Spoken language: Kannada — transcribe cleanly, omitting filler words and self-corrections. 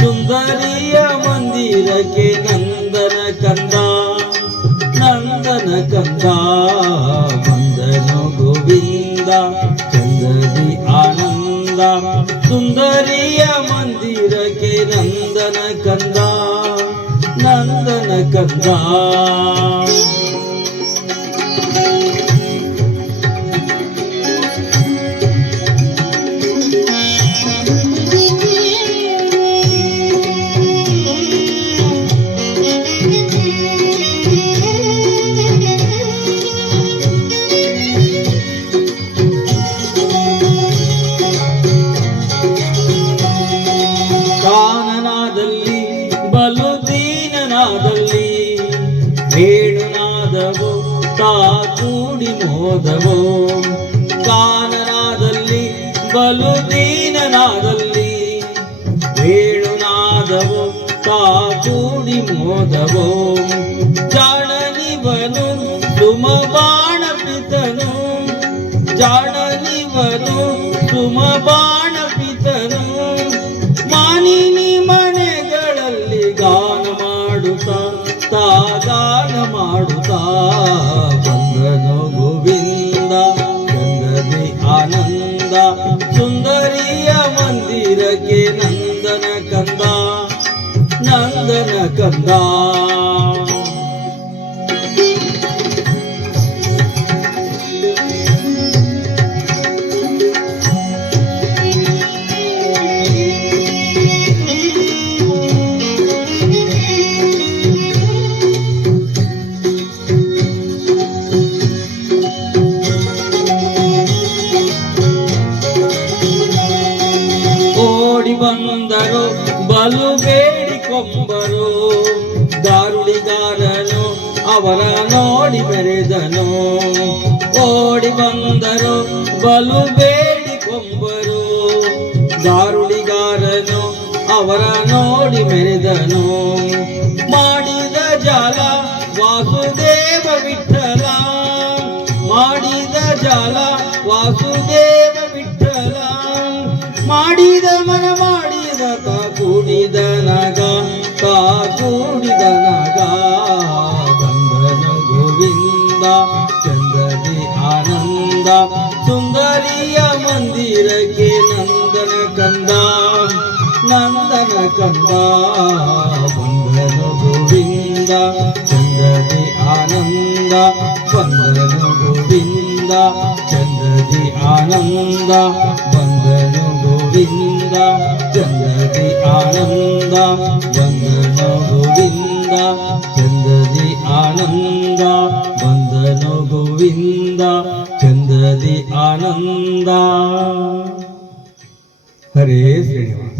ಸುಂದರಿಯ ಮಂದಿರಕ್ಕೆ ನಂದನ ಕಂದ ನಂದನ ಕಂದ ಬಂದನು ಗೋವಿಂದ ಚಂದದಿ ಆನಂದ ಸುಂದರಿಯ ಮಂದಿರಕ್ಕೆ ನಂದನ ಕಂದ ನಂದನ ಕಂದ ಕಾನನಾದಲ್ಲಿ ಬಲು ದೀನನಾದಲ್ಲಿ ವೇಣುನಾದವೋ ತಾ ಕೂಡಿ ಮೋದವೋ ಕಾನನಾದಲ್ಲಿ ಬಲು ದೀನನಾದಲ್ಲಿ ವೇಣುನಾದವೋ ತಾ ಕೂಡಿ ಮೋದವೋ ಜಾಣನಿವನು ಸುಮಬಾಣ ಪಿತನು ಜಾಣನಿವನು ಸುಮಬಾಣ ಪಿತನು ಮಾನಿನಿ ಮನೆಗಳಲ್ಲಿ ಗಾನ ಮಾಡುತ್ತಾ ಗಾನ ಮಾಡುತ್ತಾ ಬಂದನು ಗೋವಿಂದ ಚಂದದಿ ಆನಂದ ಸುಂದರಿಯ ಮಂದಿರಕ್ಕೆ ನಂದನ ಕಂದ ನಂದನ ಕಂದ ಬಂದರು ಬಲು ಬೇಡಿಕೊಂಬರು ದಾರುಡಿಗಾರನು ಅವರ ನೋಡಿ ಮೆರೆದನು ಓಡಿ ಬಂದರು ಬಲು ಬೇಡಿಕೊಂಬರು ದಾರುಡಿಗಾರನು ಅವರ ನೋಡಿ ಮೆರೆದನು ಮಾಡಿದ ಜಾಲ ವಾಸುದೇವ ವಿಠಲ ಮಾಡಿದ ಜಾಲ ವಾಸುದೇವ ವಿಠಲ ಮಾಡಿದ ಮನ ಮಾಡಿದ ತಾ ಕೂಡಿದ ನಗ ತಾ ಕೂಡಿದ ನಗ ಬಂದನು ಗೋವಿಂದ ಚಂದದಿ ಆನಂದ ಸುಂದರಿಯ ಮಂದಿರಕ್ಕೆ ನಂದನ ಕಂದ ನಂದನ ಕಂದ ಬಂದನು ಗೋವಿಂದ ಚಂದದಿ ಆನಂದ ಬಂದನು ಗೋವಿಂದ ಚಂದದಿ ಆನಂದ ಬಂದನು ಗೋವಿಂದ ಚಂದದಿ ಆನಂದ ಬಂದನು ಗೋವಿಂದ ಚಂದದಿ ಆನಂದ ಬಂದನು ಗೋವಿಂದ ಚಂದದಿ ಆನಂದ. ಹರೇ ಶ್ರೀನಿವಾಸ.